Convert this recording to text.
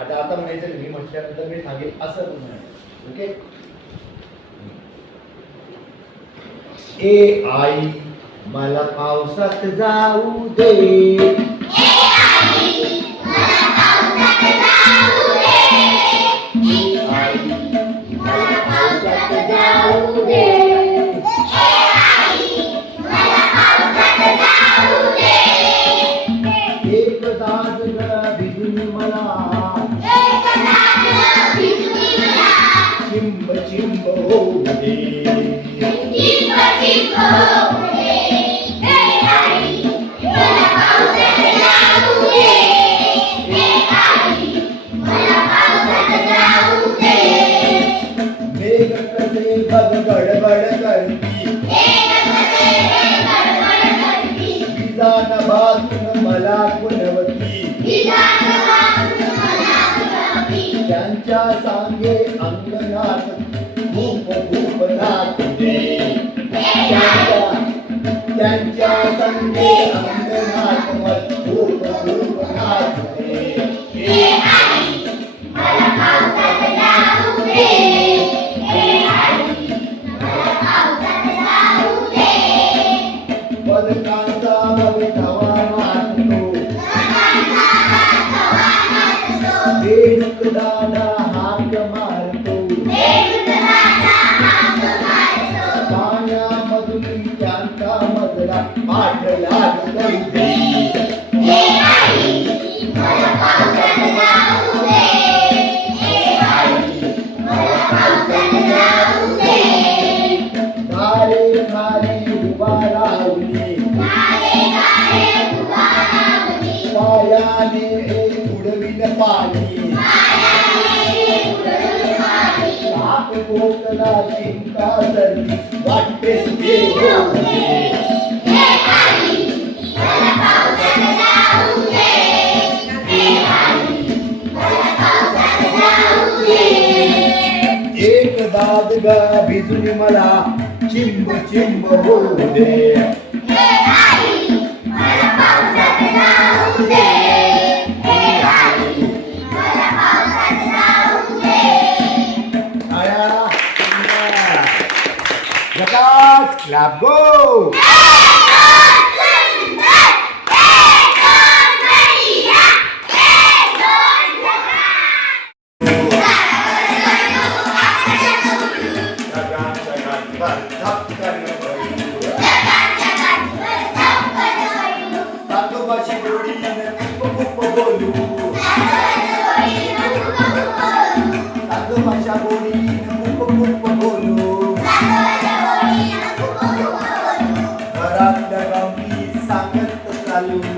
आता म्हणायचं मी म्हटल्यानंतर मी सांगेल असं म्हणायचं. ओके. ए आई मला पावसात जाऊ दे, ए आई मला पावसात जाऊ दे, ए आई मला पावसात जाऊ दे, ए आई मला पावसात जाऊ दे. एक दास भिजून मला, एक दास भिजून मला, चिंब चिंब होऊ दे, चिंब चिंब होऊ दे. ए आई मला पावसात जाऊ दे, ए आई मला पावसात जाऊ दे. मेघ कसे बघ गडबड करती, मेघ कसे गडबड करती, विजान बाजून मला कुणवती, विजान बाजून मला कुणवती. त्यांच्या सांगे अंगणात खूप खूप नाचते, त्यांच्या संगे अंगणात खूप खूप नाचते. ए आई मला पावसात जाऊ दे, ए आई मला पावसात जाऊ दे. पदकांचा थवा नाचतो, बेडूक दादा हाक मारतो, पाण्यामधून त्यांचा मजला पाठ लागतो. ए आई मला पावसात जाऊ दे, ए आई मला पावसात जाऊ दे. गारे गारे उभा राहुली, गारे गारे उभा राहुली, पायाने उडविल पाणी, पायाने उडविल पाणी. ताप कोकला चिंता सर्दी वाटते ते होऊ दे. ए आई मला पावसात जाऊ दे, ए आई मला पावसात जाऊ दे. एक दाद भिजून मला चिंब चिंब होऊ दे, ए आई मला पावसात जाऊ दे, ए आई मला पावसात जाऊ दे. Let's clap, go! Lalu